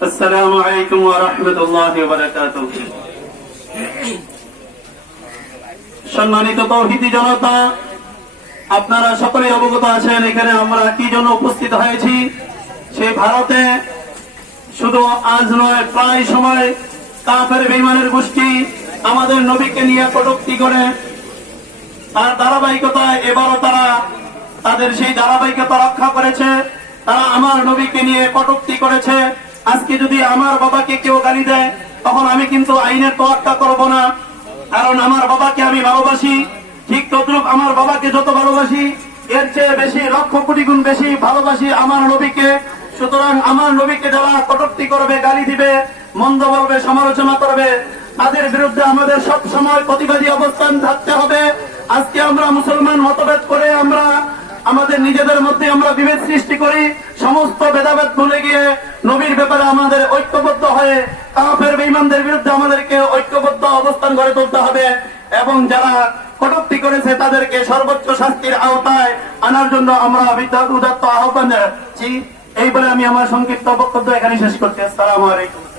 আসসালামু আলাইকুম ওয়া রাহমাতুল্লাহি ওয়া বারাকাতুহু। সম্মানিত তাওহীদি জনতা, আপনারা সকলে অবগত আছেন এখানে আমরা কি জন্য উপস্থিত হয়েছি। সে ভারতে শুধু আজ নয়, প্রায় সময় কাফের বেঈমানের গোষ্ঠী আমাদের নবীকে নিয়ে কটূক্তি করে, তার ধারাবাহিকতায় এবারও তারা তাদের সেই ধারাবাহিকতা রক্ষা করেছে। তারা আমার নবীকে নিয়ে কটূক্তি করেছে। আজকে যদি আমার বাবাকে কেউ গালি দেয়, তখন আমি কিন্তু আইনের তোয়াক্কা করব না, কারণ আমার বাবাকে আমি ভালোবাসি। ঠিক তদ্রুপ আমার বাবাকে যত ভালোবাসি, এর চেয়ে বেশি, লক্ষ কোটি গুণ বেশি ভালোবাসি আমার নবীকে। সুতরাং আমার নবীকে যারা কটূক্তি করবে, গালি দিবে, মন্দ বলবে, সমালোচনা করবে, তাদের বিরুদ্ধে আমাদের সব সময় প্রতিবাদী অবস্থান থাকতে হবে। আজকে আমরা মুসলমান মতভেদ করে আমরা আমাদের নিজেদের মধ্যে আমরা বিভেদ সৃষ্টি করি। সমস্ত ভেদাভেদ ভুলে গিয়ে নবীর ব্যাপারে আমাদের ঐক্যবদ্ধ হয়ে কাফের বেঈমানদের বিরুদ্ধে আমাদেরকে ঐক্যবদ্ধ অবস্থান গড়ে তুলতে হবে এবং যারা কটূক্তি করেছে তাদেরকে সর্বোচ্চ শাস্তির আওতায় আনার জন্য আমরা উদাত্ত আহ্বান জানাচ্ছি। এই বলে আমি আমার সংক্ষিপ্ত বক্তব্য এখানে শেষ করছি। আসসালামু আলাইকুম।